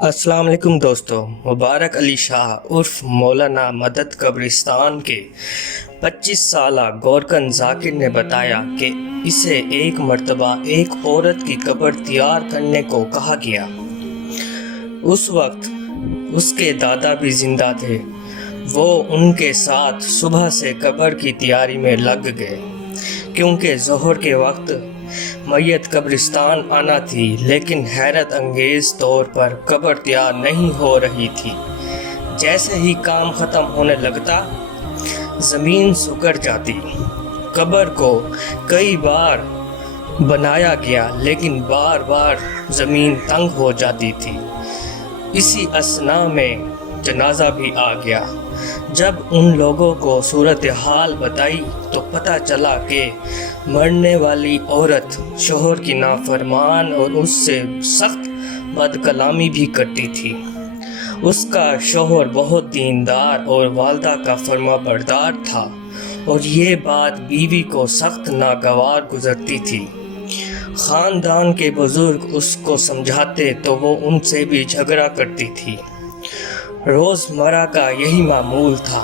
السلام علیکم دوستو، مبارک علی شاہ عرف مولانا مدد قبرستان کے 25 سالہ گورکن ذاکر نے بتایا کہ اسے ایک مرتبہ ایک عورت کی قبر تیار کرنے کو کہا گیا۔ اس وقت اس کے دادا بھی زندہ تھے۔ وہ ان کے ساتھ صبح سے قبر کی تیاری میں لگ گئے، کیونکہ ظہر کے وقت میت قبرستان آنا تھی، لیکن حیرت انگیز طور پر قبر تیار نہیں ہو رہی تھی۔ جیسے ہی کام ختم ہونے لگتا، زمین سکڑ جاتی۔ قبر کو کئی بار بنایا گیا، لیکن بار بار زمین تنگ ہو جاتی تھی۔ اسی اثناء میں جنازہ بھی آ گیا۔ جب ان لوگوں کو صورتحال بتائی تو پتہ چلا کہ مرنے والی عورت شوہر کی نافرمان اور اس سے سخت بد کلامی بھی کرتی تھی۔ اس کا شوہر بہت دیندار اور والدہ کا فرما بردار تھا، اور یہ بات بیوی کو سخت ناگوار گزرتی تھی۔ خاندان کے بزرگ اس کو سمجھاتے تو وہ ان سے بھی جھگڑا کرتی تھی۔ روزمرہ کا یہی معمول تھا،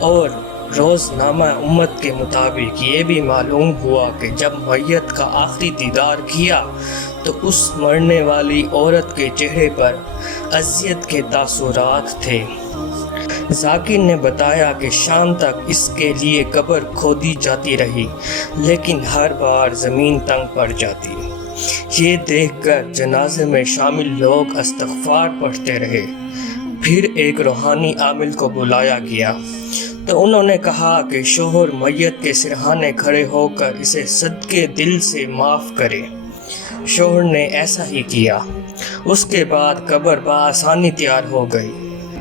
اور روزنامہ امت کے مطابق یہ بھی معلوم ہوا کہ جب میت کا آخری دیدار کیا تو اس مرنے والی عورت کے چہرے پر اذیت کے تاثرات تھے۔ ذاکر نے بتایا کہ شام تک اس کے لیے قبر کھودی جاتی رہی، لیکن ہر بار زمین تنگ پڑ جاتی۔ یہ دیکھ کر جنازے میں شامل لوگ استغفار پڑھتے رہے۔ پھر ایک روحانی عامل کو بلایا گیا تو انہوں نے کہا کہ شوہر میت کے سرہانے کھڑے ہو کر اسے صدقے دل سے معاف کرے۔ شوہر نے ایسا ہی کیا۔ اس کے بعد قبر بآسانی تیار ہو گئی۔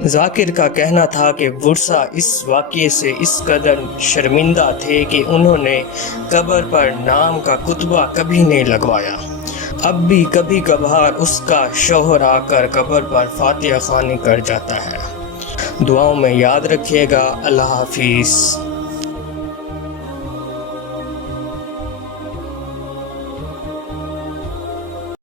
ذاکر کا کہنا تھا کہ ورثہ اس واقعے سے اس قدر شرمندہ تھے کہ انہوں نے قبر پر نام کا کتبہ کبھی نہیں لگوایا۔ اب بھی کبھی کبھار اس کا شوہر آ کر قبر پر فاتحہ خوانی کر جاتا ہے۔ دعاؤں میں یاد رکھیے گا۔ اللہ حافظ۔